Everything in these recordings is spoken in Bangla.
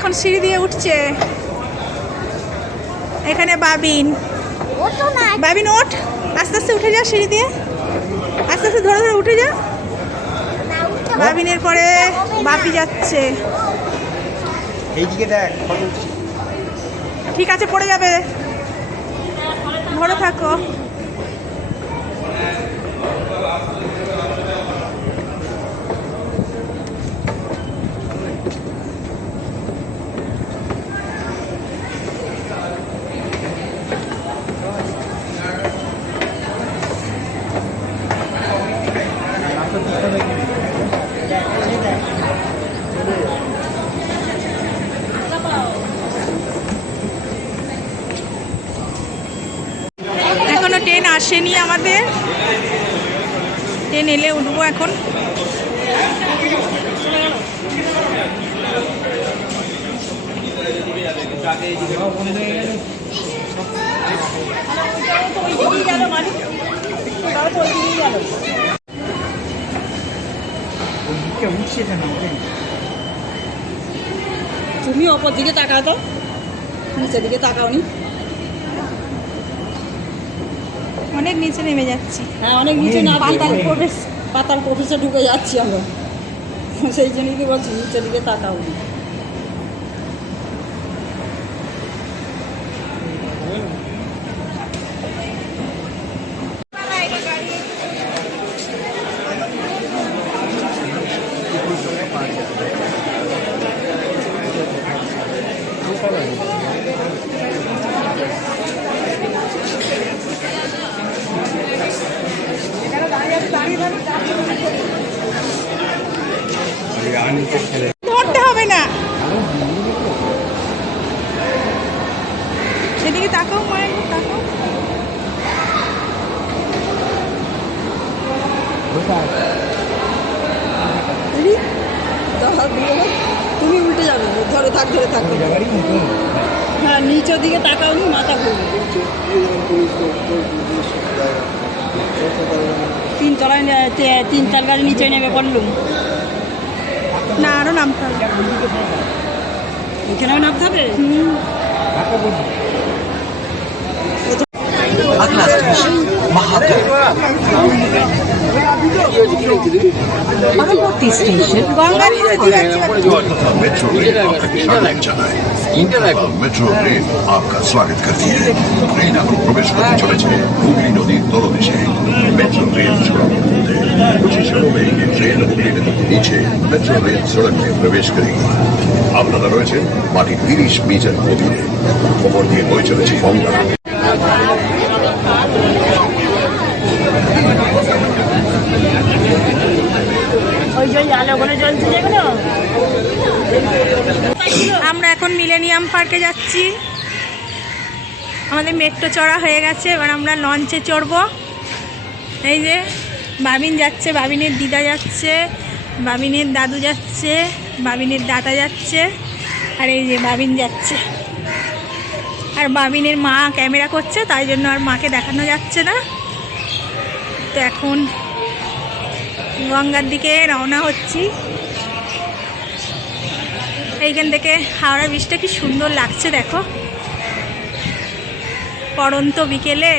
এখন সিঁড়ি দিয়ে উঠছে। এখানে বাবিন, বাবিন ওঠ, আস্তে আস্তে উঠে যা সিঁড়ি দিয়ে, আস্তে আস্তে ধরে ধরে উঠে যা। বাবিনের পরে বাপি যাচ্ছে। এইদিকে দেখ, ঠিক আছে, পড়ে যাবে, ধরে থাকো। এখনো ট্রেন আসেনি আমাদের, ট্রেন এলে উঠবো এখন। তুমি অপর দিকে তাকাও তো, নিচের দিকে তাকাওনি। অনেক নিচে নেমে যাচ্ছি। হ্যাঁ, অনেক নিচে না, পাতাল প্রফেসর ঢুকে যাচ্ছি আমরা, সেই জন্যই তো বলছি নিচের দিকে তাকাওনি। ধরতে হবে না, সেদিকে তাকাও, মায়ের তাকাও। তুমি উল্টে যাবে, ধরে থাক, ধরে থাক। হ্যাঁ, নিচের দিকে তাকাওনি, মাথা ঘুরবে। তিন চার গাড়ি নিচে নেমে পড়লুম। না, আরো নামতে হবে, এখানেও নামতে হবে। अगला स्टेशन महादेव। পরবর্তী স্টেশন मेट्रो रेल आपका स्वागत জানায়। मेट्रो रेल आपका स्वागत करती है। ट्रेन এখন প্রবেশ করতে চলেছে হুগলি নদীর তলদেশে। मेट्रो रेल सड़क कुछ ही क्षणों में ये ट्रेन হুগলি নদীর নিচে मेट्रो रेल सड़क में प्रवेश करेगी। আপনারা রয়েছেন মাটির 30 মিটার অধীনে। খবর দিয়ে বয়ে চলেছে গঙ্গা। আমরা এখন মিলেনিয়াম পার্কে যাচ্ছি। আমাদের মেট্রো চড়া হয়ে গেছে, এবার আমরা লঞ্চে চড়বো। এই যে বাবিন যাচ্ছে, বাবিনের দিদা যাচ্ছে, বাবিনের দাদু যাচ্ছে, বাবিনের দাদা যাচ্ছে, আর এই যে বাবিন যাচ্ছে। আর বাবিনের মা ক্যামেরা করছে, তাই জন্য আর মাকে দেখানো যাচ্ছে না। তো এখন গঙ্গার দিকে রওনা হচ্ছি। এইখান থেকে হাওড়া ব্রিজটা কি সুন্দর লাগছে দেখো, পড়ন্ত বিকেলে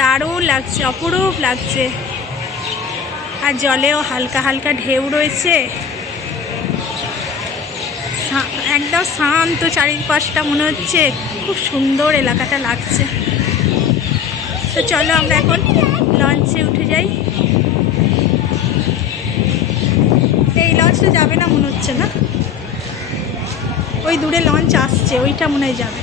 দারুণ লাগছে, অপরূপ লাগছে। আর জলেও হালকা হালকা ঢেউ রয়েছে, একদম শান্ত চারিপাশটা, মনে হচ্ছে খুব সুন্দর এলাকাটা লাগছে। তো চলো আমরা এখন লঞ্চে উঠে যাই। এই লঞ্চটা যাবে না মনে হচ্ছে, না ওই দূরে লঞ্চ আসছে, ওইটা মনে হয় যাবে।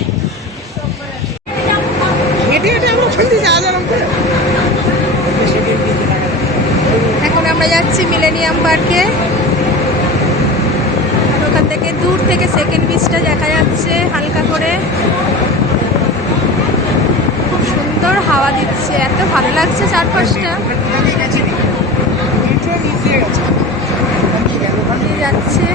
এখন আমরা যাচ্ছি মিলেনিয়াম পার্কে। ওখান থেকে দূর থেকে সেকেন্ড ব্রিজটা দেখা যাচ্ছে হালকা করে, খুব সুন্দর হাওয়া দিচ্ছে, এত ভালো লাগছে চারপাশটা। যাচ্ছে